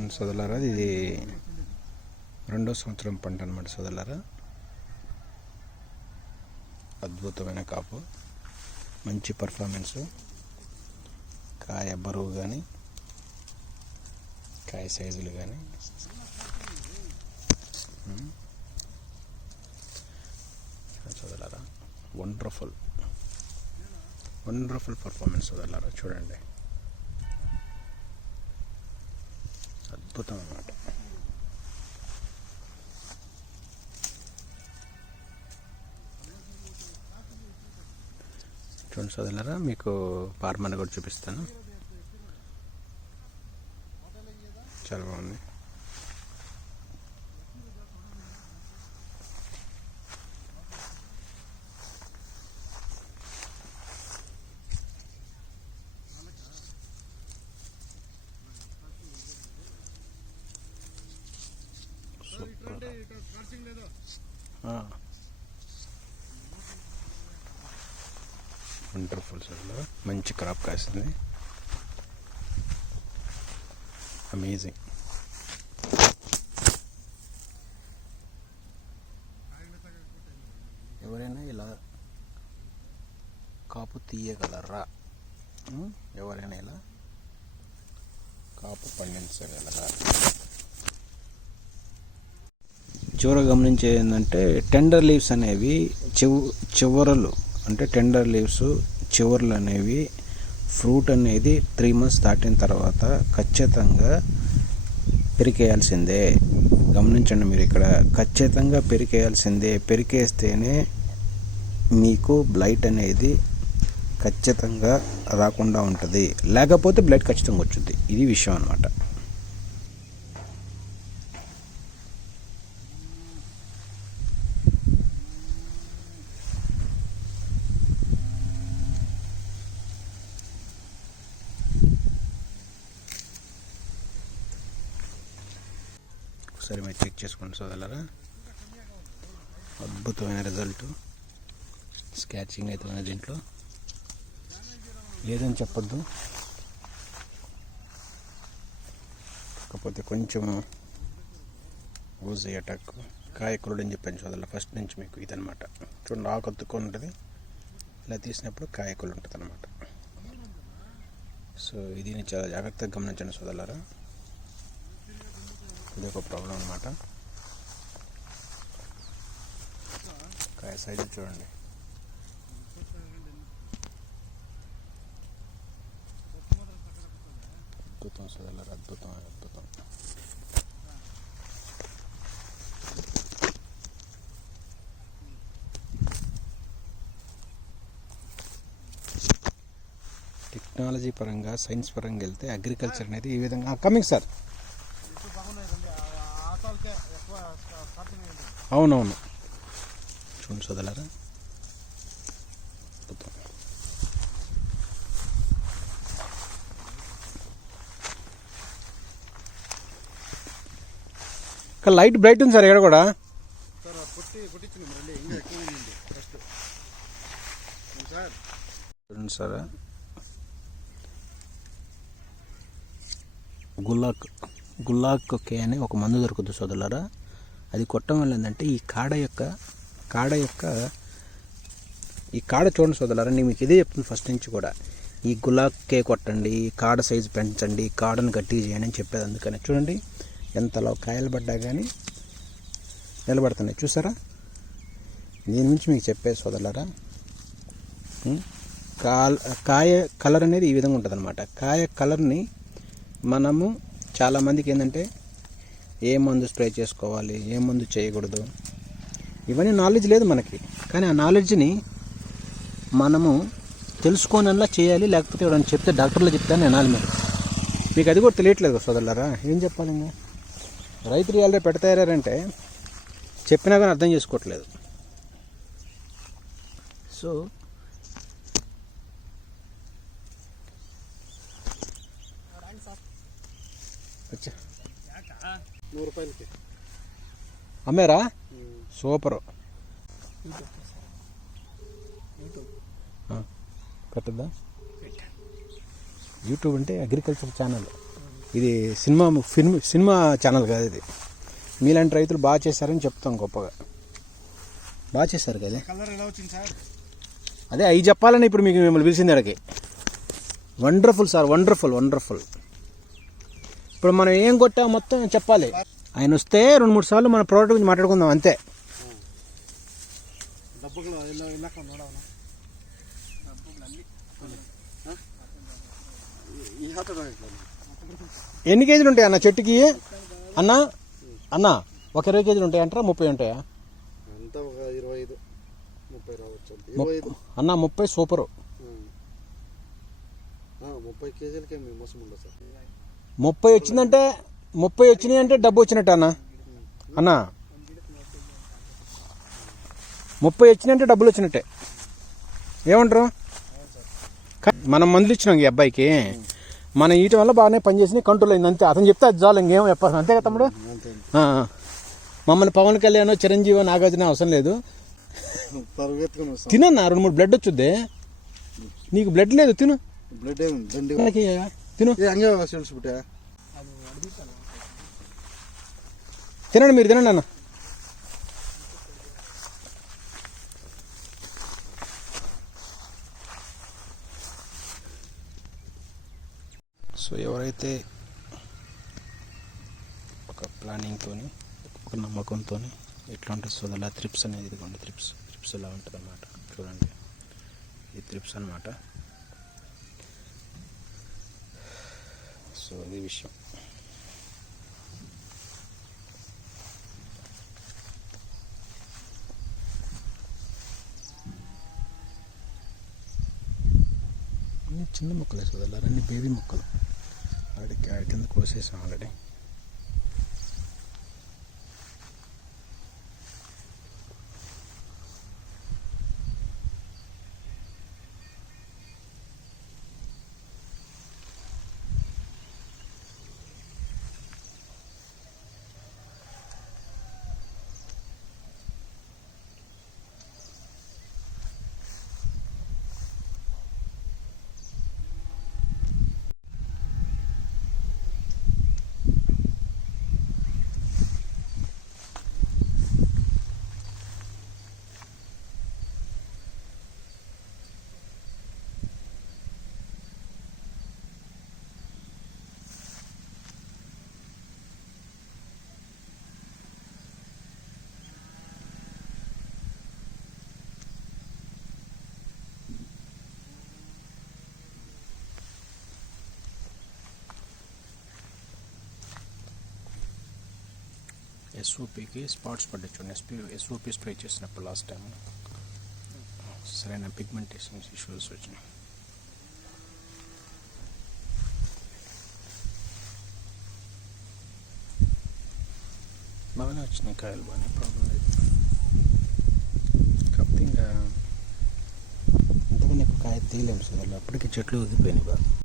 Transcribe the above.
చూడండి సోదరులారా ఇది రెండో సంవత్సరం పంట అనమాట సోదరులారా. అద్భుతమైన కాపు మంచి పర్ఫార్మెన్స్ కాయ బరువు కానీ కాయ సైజులు కానీ చదలారా వండర్ఫుల్ వండర్ఫుల్ పర్ఫార్మెన్స్ చదలారా చూడండి. అద్భుతం అన్నమాట చూడండి సోదరులరా మీకు పార్మని కూడా చూపిస్తాను చాలా బాగుంది సూపర్ వండర్ఫుల్ సార్ మంచి క్రాప్ కాసింది. అమేజింగ్ ఎవరైనా ఇలా కాపు తీయగలరా? ఉం? ఎవరైనా ఇలా కాపు పండించగలరా? చివర గమనించే ఏంటంటే టెండర్ లీవ్స్ అనేవి చివ చివరలు అంటే టెండర్ లీవ్స్ చివరలు అనేవి ఫ్రూట్ అనేది త్రీ మంత్స్ దాటిన తర్వాత ఖచ్చితంగా పెరికేయాల్సిందే. గమనించండి మీరు ఇక్కడ ఖచ్చితంగా పెరికేయాల్సిందే. పెరికేస్తేనే మీకు బ్లైట్ అనేది ఖచ్చితంగా రాకుండా ఉంటుంది. లేకపోతే బ్లైట్ ఖచ్చితంగా వచ్చింది ఇది విషయం అనమాట ఒకసారి మీరు చెక్ చేసుకోండి సోదరులారా. అద్భుతమైన రిజల్ట్. స్కాచింగ్ అయితే ఉంది దీంట్లో. లేదని చెప్పొద్దు. కాకపోతే కొంచెం ఊజీ అటాక్ కాయకురుడు అని చెప్పాను సోదరుల ఫస్ట్ నుంచి మీకు ఇదనమాట చూడండి ఆకు అతుక్కొని ఉంటుంది. ఇలా తీసినప్పుడు కాయకులు ఉంటుంది అనమాట సో ఇది చాలా జాగ్రత్తగా గమనించండి సోదరులారా. ఇది ఒక ప్రాబ్లం అనమాట కాయ సైజు చూడండి. అద్భుతం సోదరులారా అద్భుతం అద్భుతం. టెక్నాలజీ పరంగా సైన్స్ పరంగా వెళ్తే అగ్రికల్చర్ అనేది ఈ విధంగా కమింగ్ సార్ అవునవును. చూడండి అద్భుతం ఇక్కడ లైట్ బ్రైట్ ఉంది సార్ ఇక్కడ కూడా? చూడండి సార్. గుల్లాక్ గుల్లాక్ కే అనే ఒక మందు దొరుకుతుంది సోదరులారా. అది కొట్టడం వల్ల ఏంటంటే ఈ కాడ యొక్క కాడ యొక్క ఈ కాడ చూడండి సోదరులారా నేను మీకు ఇదే చెప్తుంది ఫస్ట్ నుంచి కూడా. ఈ గులాకే కొట్టండి కాడ సైజు పెంచండి కాడను గట్టిగా చేయండి అని చెప్పేది అందుకని. చూడండి ఎంతలో కాయలు పడ్డా కానీ నిలబడుతున్నాయి. చూసారా? దీని నుంచి మీకు చెప్పేది సోదరులారా కాల్ కాయ కలర్ అనేది ఈ విధంగా ఉంటుంది అనమాట కాయ కలర్ని మనము చాలామందికి ఏంటంటే ఏ మందు స్ప్రే చేసుకోవాలి ఏ మందు చేయకూడదు. ఇవన్నీ నాలెడ్జ్ లేదు మనకి. కానీ ఆ నాలెడ్జ్ని మనము తెలుసుకోనల్లా చేయాలి లేకపోతే ఎవరైనా చెప్తే డాక్టర్లు చెప్తాను అనాలి మీరు. మీకు అది కూడా తెలియట్లేదు సోదరులారా? ఏం చెప్పాలి ఇంకా? రైతులు వాళ్ళే పెడతారంటే చెప్పినా కానీ అర్థం చేసుకోవట్లేదు. సో నూరు రూపాయలకి. అమ్మారా సూపర్. పెట్టద్దా యూట్యూబ్ అంటే అగ్రికల్చర్ ఛానల్. ఇది సినిమా ఫిల్మ్ సినిమా ఛానల్ కాదు ఇది. మీలాంటి రైతులు బాగా చేశారని చెప్తాం గొప్పగా. బాగా చేశారు కదా అదే అవి చెప్పాలని ఇప్పుడు మీకు మిమ్మల్ని పిలిచింది అక్కడికి వండర్ఫుల్ సార్ వండర్ఫుల్ వండర్ఫుల్. ఇప్పుడు మనం ఏం కొట్టా మొత్తం చెప్పాలి. ఆయన వస్తే రెండు మూడు సార్లు మన ప్రోడక్ట్ గురించి మాట్లాడుకుందాం అంతే. ఎన్ని కేజీలు ఉంటాయి అన్న చెట్టుకి? అన్న అన్న ఒక ఇరవై కేజీలు ఉంటాయి అంటారా? ముప్పై ఉంటాయా? అన్న ముప్పై సూపరు. ముప్పై కేజీలకే మోసం ఉండదు సార్. ముప్పై వచ్చిందంటే ముప్పై వచ్చినాయి అంటే డబ్బు వచ్చినట్టు అన్న. అన్న. ముప్పై వచ్చినాయంటే డబ్బులు వచ్చినట్టే. ఏమంటారు? మనం మందులు ఇచ్చినాం ఈ అబ్బాయికి. మన ఈయటం వల్ల బాగానే పనిచేసి కంట్రోల్ అయింది అంతే. అతను చెప్తే అది చాలు ఇంకేం చెప్పాలి. అంతే కదా తమ్ముడు. మమ్మల్ని పవన్ కళ్యాణ్ చిరంజీవి నాగార్జున అవసరం లేదు. తినన్నా రెండు మూడు బ్లడ్ వచ్చుద్ది. నీకు బ్లడ్ లేదు తిను. బ్లడ్ ఏముంది దండి మనకి తిను ఏ ಹಂಗೆ ಸೇರಿಸ್ಬಿಟ್ಟೆ తినండి మీరు తినండి అన్న సో ఎవరైతే ఒక ప్లానింగ్తో ఒక నమ్మకంతో ఎట్లా ఉంటుంది సో అలా త్రిప్స్ అనేది ఇదిగోండి త్రిప్స్ త్రిప్స్ ఇలా ఉంటుంది అనమాట చూడండి ఇది త్రిప్స్ అనమాట సో ఇది విషయం. చిన్న మొక్కలే చదవాలి అన్ని బేబీ మొక్కలు. ఆడికి ఆడి కింద కోసేసాం ఆల్రెడీ. ఎస్ఓపికి స్పాట్స్ పడ్డాయి ఎస్పీ ఎస్ఓపి స్ప్రే చేసినప్పుడు లాస్ట్ టైం సరైన పిగ్మెంటేషన్ ఇష్యూస్ వచ్చినాయి. బాగానే వచ్చినాయి కాయలు బాగానే ప్రాబ్లం లేదు. కాకపోతే ఇంకా ఇంతకన్నా కాయ తీయలేము సార్. అప్పటికి చెట్లు వదిలిపోయినాయి బాగా.